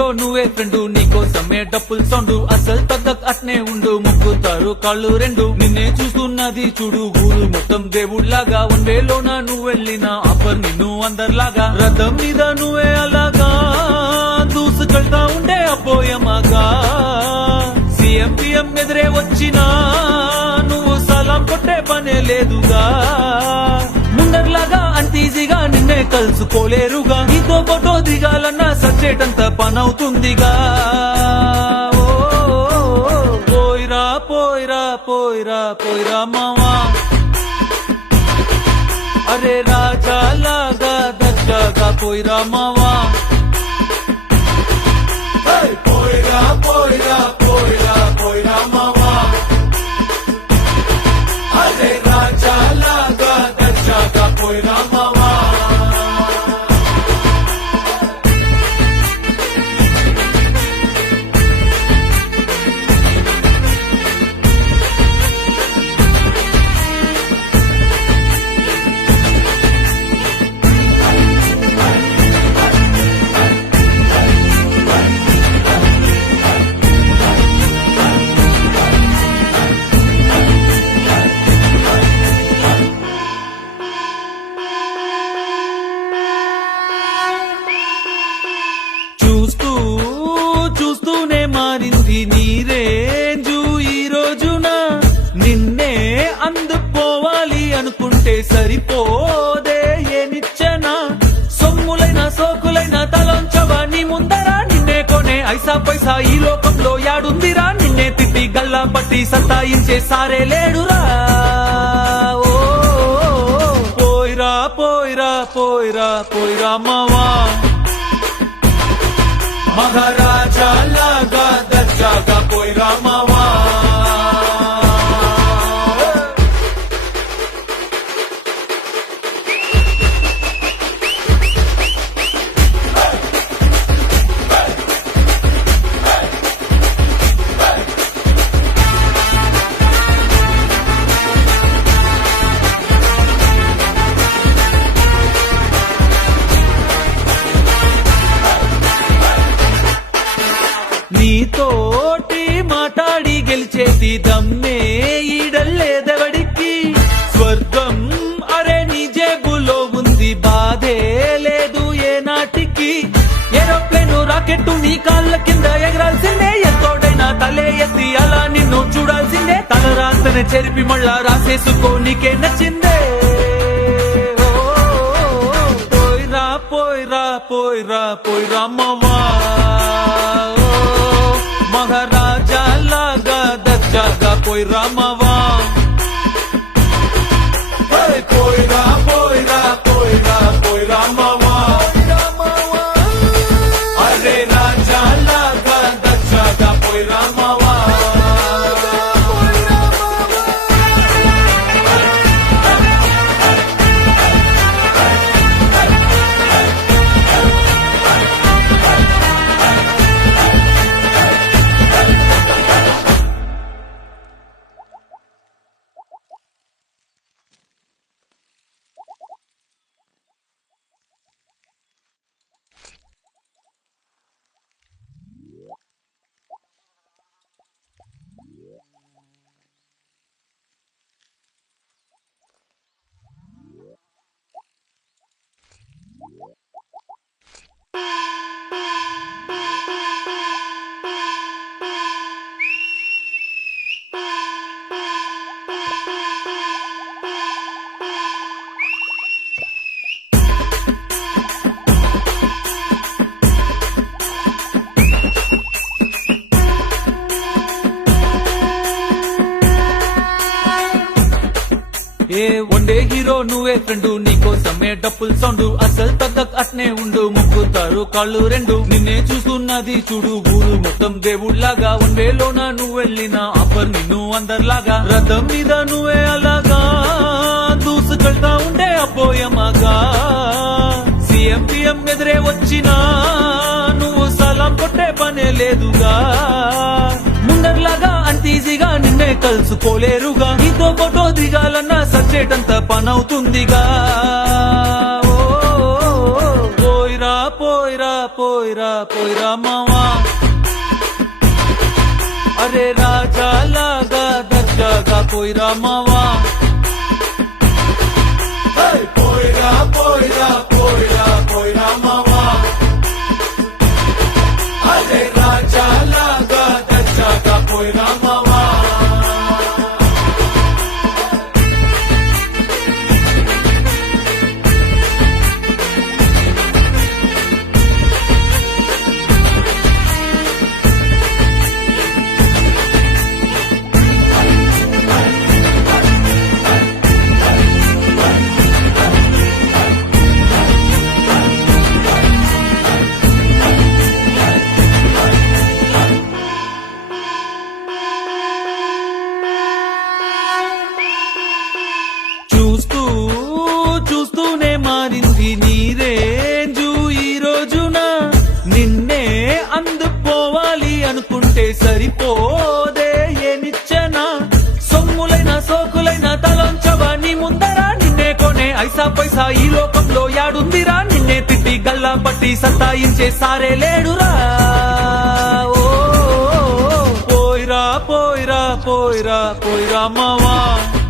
hero నువ్వే friend నీకోసమే డప్పుల్ sound అసలు తగ్గక్ అట్నే ఉండు ముక్కుతారు కాళ్ళు రెండు నిన్నే చూస్తున్నది చూడు ఊరు మొత్తం దేవుళ్లాగా వన్ వేలోన నువ్వు వెళ్ళిన ఆఫర్ నిన్ను అందరిలాగా రథం మీద నువ్వే అలాగా దూసుకెళ్తా ఉండే అపోయమాగా సీఎం పిఎం ఎదురే వచ్చినా నువ్వు సలాం కొట్టే పనే లేదుగా ముందర్లాగా అంత ఈజీగా నిన్నే కలుసుకోలేరుగా నీతో ఫోటో దిగాలన్నా సచ్చేటంత పనవుతుందిగా పోయిరా పోయిరా పోయిరా పోయిరా మావా అరే రాజా లాగా దర్జాగా పోయిరా మావా పోయిరా పోయిరా పోయిరా పోయిరా మావా అరే రాజా లాగా దర్జాగా పోయిరా మావా చూస్తూనే మారింది నీ రేంజు ఈ రోజున నిన్నే అందుకోవాలి అనుకుంటే సరిపోదే ఏనిచ్చన సొమ్ములైన సోకులైన తలంచవా నీ ముందరా నిన్నే కొనే ఐసా పైసా ఈ లోకంలో యాడుందిరా నిన్నే తిట్టి గల్లా పట్టి సత్తాయించే సారే లేడురా ఓ పోయిరా పోయిరా పోయిరా పోయిరా మావా మహారాజా లాగా దర్జాగా పోయిరా మావా నీతోటి మాట్లాడి గెలిచేది దమ్మే ఈడల్లేదెవడికి స్వర్గం అరే నీ జేబులో ఉంది బాధే లేదు ఏ నాటికి ఏరోప్లేను రాకెట్టు నీ కాళ్ళ కింద ఎగరాల్సిందే ఎంతోడైనా తలే ఎత్తి అలా నిన్ను చూడాల్సిందే తల రాతనే చెరిపి మళ్ళా రాసేసుకో నీకే నచ్చిందే పోయిరా పోయిరా పోయిరా పోయిరా మావా మహారాజా లాగా దర్జాగా పోయిరా మావా పోయిరా పోయిరా పోయిరా పోయిరా మావా అరే రాజా లాగా దర్జాగా పోయిరా మావా ఏ వన్డే హీరో నువ్వే ఫ్రెండు నీకోసమే డప్పుల్ సౌండ్ అసలు తగ్గక్ అట్నే ఉండు ముక్కుతారు కాళ్ళు రెండు నిన్నే చూస్తున్నది చూడు ఊరు మొత్తం దేవుళ్లాగా వన్ వేలోన నువ్వు వెళ్ళిన ఆఫర్ నిన్ను అందరిలాగా రథం మీద నువ్వే అలాగా దూసుకెళ్తా ఉండే అపోయమాగా సీఎం పిఎం ఎదురే వచ్చినా నువ్వు సలాం కొట్టే పనే లేదుగా ముందర్లాగా అంత ఈజీగా నిన్నే కలుసుకోలేరుగా నీతో ఫోటో దిగాలన్నా సచ్చేటంత పనవుతుందిగా పోయిరా పోయిరా పోయిరా పోయిరా మావా అరే రాజాలాగా దర్జాగా పోయిరా మావా పోయిరా పోయిరా పోయిరా పోయిరా మావా అరే రాజాలాగా దర్జాగా పోయిరా మావా చూస్తూ చూస్తూనే మారింది నీ రేంజు ఈ రోజున నిన్నే అందుకోవాలి అనుకుంటే సరిపోదే ఏ నిచ్చెన సొమ్ములైన సోకులైన తలంచవా నీ ముందరా నిన్నే కొనే ఐసా పైసా ఈ లోకంలో యాడుందిరా నిన్నే తిట్టి గల్లా పట్టి సత్తాయించే సారే లేడురా ఓ పోయిరా పోయిరా పోయిరా పోయిరా మావా